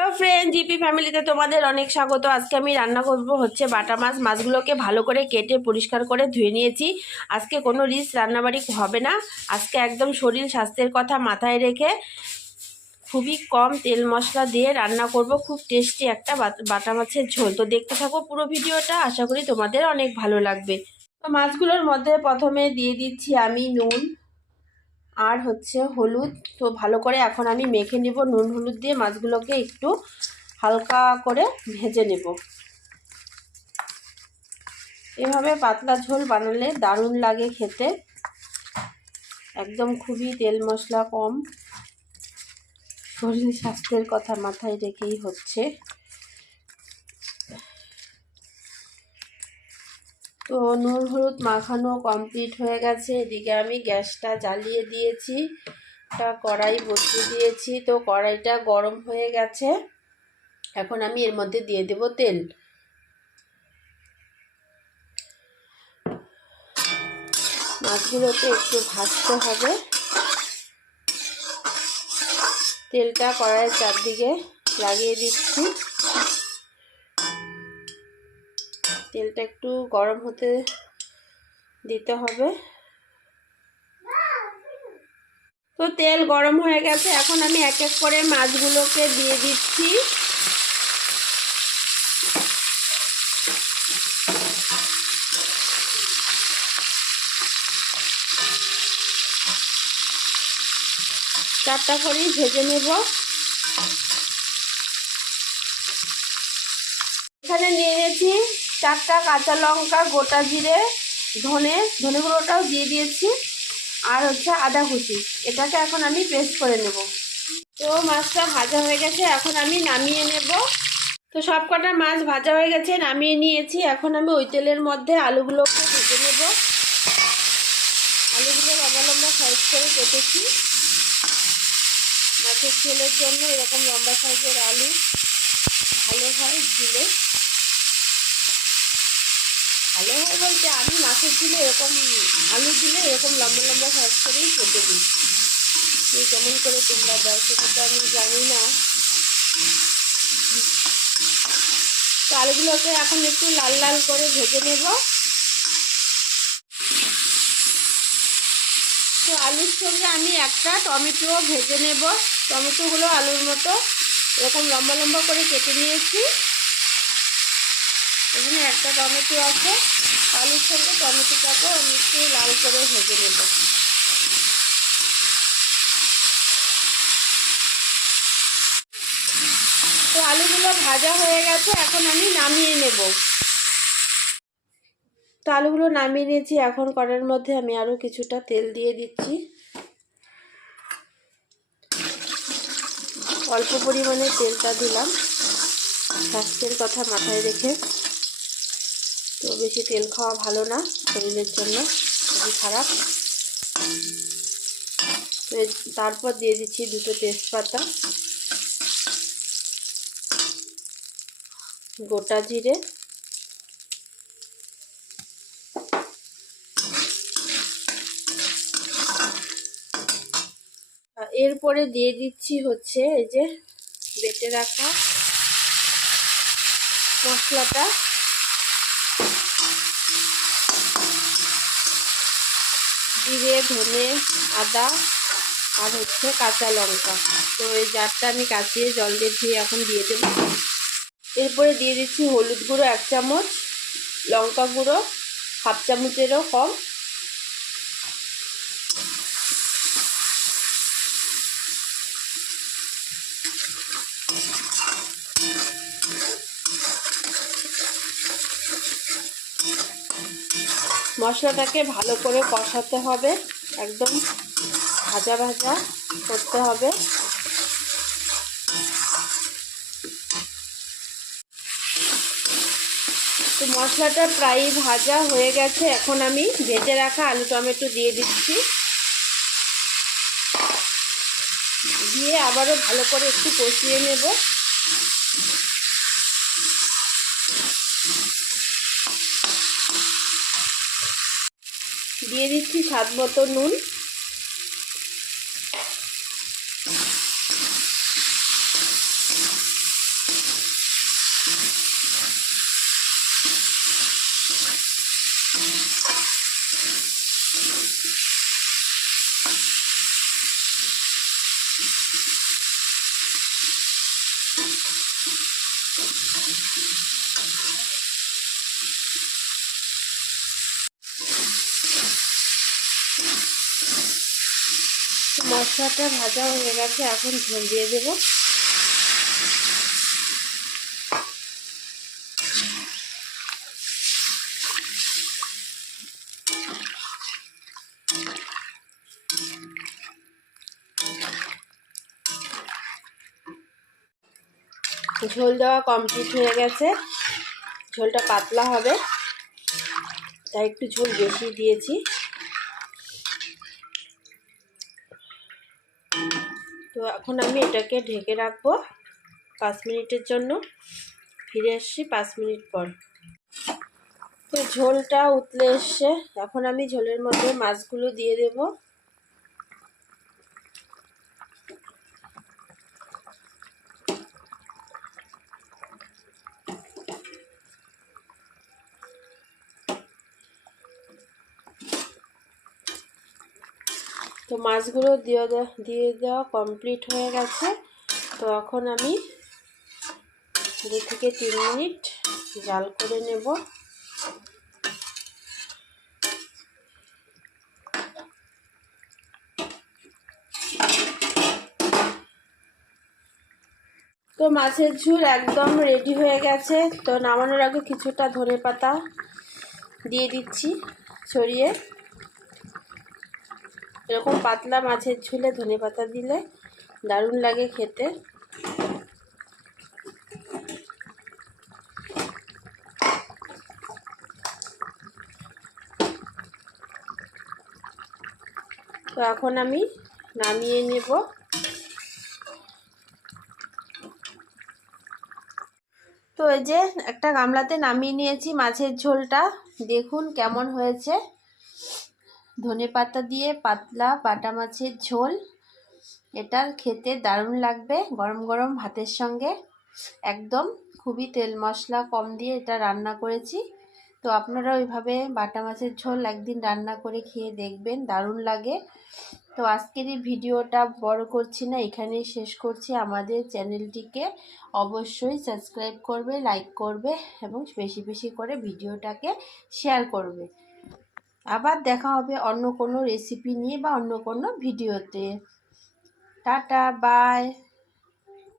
Hello friend GP ফ্যামিলিতে তোমাদের অনেক স্বাগত। আজকে আমি রান্না করব হচ্ছে বাটা মাছ। মাছগুলোকে ভালো করে কেটে পরিষ্কার করে ধুয়ে নিয়েছি। আজকে কোনো রিস্ক রান্নাবাড়ি হবে না। আজকে একদম শরীর স্বাস্থ্যের কথা মাথায় রেখে খুবই কম তেল মশলা দিয়ে রান্না করব। খুব টেস্টি একটা বাটা মাছের ঝোল। তো দেখতে থাকো পুরো ভিডিওটা। আশা করি তোমাদের অনেক ভালো লাগবে। তো মাছগুলোর মধ্যে প্রথমে দিয়ে দিচ্ছি আমি নুন। আর হচ্ছে হলুদ। তো ভালো করে এখন আমি মেখে নিব, নুন হলুদ দিয়ে মাছগুলোকে একটু হালকা করে ভেজে নেব। এভাবে পাতলা ঝোল বানালে দারুণ লাগে খেতে। একদম খুবই তেল মশলা কম। শরীর স্বাস্থ্যের কথা মাথায় রেখেই হচ্ছে। তো নুন হলুদ মাখানো কমপ্লিট হয়ে গেছে। এদিকে আমি গ্যাসটা জ্বালিয়ে দিয়েছি। তা কড়াই বসিয়ে দিয়েছি। তো কড়াইটা গরম হয়ে গেছে। এখন আমি এর মধ্যে দিয়ে দেব তেল। মাছগুলোকে একটু ভাজতে হবে। তেলটা কড়াইয়ের চারদিকে লাগিয়ে দিচ্ছি। তেলটা একটু গরম হতে দিতে হবে। তো তেল গরম হয়ে গেছে, এখন আমি এক এক করে মাছগুলোকে দিয়ে দিচ্ছি। চারটা করেই ভেজে নেব। এখানে নিয়ে নিয়েছি চারটা কাঁচা লঙ্কা, গোটা জিরে, ধনে ধনে গুঁড়োটাও দিয়ে দিয়েছি, আর হচ্ছে আদা কুচি। এটাকে এখন আমি পেস্ট করে নেব। তো মাছটা ভাজা হয়ে গেছে, এখন আমি নামিয়ে নেব। তো সব কটা মাছ ভাজা হয়ে গেছে, নামিয়ে নিয়েছি। এখন আমি ওই তেলের মধ্যে আলুগুলোকে ভেজে নেব। আলুগুলো লম্বা লম্বা সাইজ করে কেটেছি। মাছের ঝোলের জন্য এরকম লম্বা সাইজের আলু ভালো হয় দিলে ভালো হয় বলতে আমি মাছের ঝুলে এরকম আলু দিলে এরকম লম্বা লম্বা সাইজ করেই কেটে দিই। কেমন করে তোমরা দাও সেটা তো আমি জানি না। তো আলুগুলোকে এখন একটু লাল লাল করে ভেজে নেব। তো আলুর সঙ্গে আমি একটা টমেটো ভেজে নেব। টমেটোগুলো আলুর মতো এরকম লম্বা লম্বা করে কেটে নিয়েছি। এখানে একটা টমেটো আছে, আলুর সঙ্গে টমেটোটাকে আমি একটু লাল করে ভেজে নেব। তো আলুগুলো ভাজা হয়ে গেছে, এখন আমি নামিয়ে নেব। তো আলুগুলো নামিয়ে নিয়েছি, এখন কড়ার মধ্যে আমি আরও কিছুটা তেল দিয়ে দিচ্ছি। অল্প পরিমাণে তেলটা দিলাম। স্বাস্থ্যের কথা মাথায় রেখে। তো বেশি তেল খাওয়া ভালো না শরীরের জন্য, খুবই খারাপ। তারপর দিয়ে দিচ্ছি দুটো তেজপাতা, গোটা জিরে। এরপরে দিয়ে দিচ্ছি হচ্ছে এই যে বেটে রাখা মশলাটা। জিরে, ধনে, আদা আর হচ্ছে কাঁচা লঙ্কা। তো এই জারটা আমি কাচিয়ে জল দিয়ে ধুয়ে এখন দিয়ে দেবো। এরপরে দিয়ে দিচ্ছি হলুদ গুঁড়ো এক চামচ, লঙ্কা গুঁড়ো হাফ চামচেরও কম। মশলাটাকে ভালো করে কষাতে হবে। একদম ভাজা ভাজা করতে হবে। তো মশলাটা প্রায় ভাজা হয়ে গেছে। এখন আমি ভেজে রাখা আলু টমেটো দিয়ে দিচ্ছি। দিয়ে আবারও ভালো করে একটু কষিয়ে নেব। দিয়ে দিচ্ছি স্বাদ মতো নুন Thank you. মশলাটা ভাজা হয়ে গেছে, এখন ঝোল দিয়ে দেবো। ঝোল দেওয়া কমপ্লিট হয়ে গেছে। ঝোলটা পাতলা হবে, তাই একটু ঝোল বেশি দিয়েছি তো এখন আমি এটাকে ঢেকে রাখব পাঁচ মিনিটের জন্য। ফিরে আসছি পাঁচ মিনিট পর। তো ঝোলটা উতলে এসছে। এখন আমি ঝোলের মধ্যে মাছগুলো দিয়ে দেবো। তো মাছগুলো দিয়ে দেওয়া দিয়ে দেওয়া কমপ্লিট হয়ে গেছে। তো এখন আমি দু থেকে তিন মিনিট জাল করে নেব। তো মাছের ঝুল একদম রেডি হয়ে গেছে। তো নামানোর আগে কিছুটা ধনে পাতা দিয়ে দিচ্ছি, ছড়িয়ে। এরকম পাতলা মাছের ঝুলে ধনে পাতা দিলে দারুণ লাগে খেতে। তো এখন আমি নামিয়ে নেব। তো এই যে একটা গামলাতে নামিয়ে নিয়েছি মাছের ঝোলটা, দেখুন কেমন হয়েছে। ধনে পাতা দিয়ে পাতলা বাটা মাছের ঝোল। এটা খেতে দারুণ লাগবে গরম গরম ভাতের সঙ্গে। একদম খুবই তেল মশলা কম দিয়ে এটা রান্না করেছি। তো আপনারা ওইভাবে বাটা মাছের ঝোল একদিন রান্না করে খেয়ে দেখবেন, দারুণ লাগে। তো আজকের এই ভিডিওটা বড় করছি না, এখানেই শেষ করছি। আমাদের চ্যানেলটিকে অবশ্যই সাবস্ক্রাইব করবে, লাইক করবে এবং বেশি বেশি করে ভিডিওটাকে শেয়ার করবে। আবার দেখা হবে অন্য কোনো রেসিপি নিয়ে বা অন্য কোনো ভিডিওতে টাটা বাই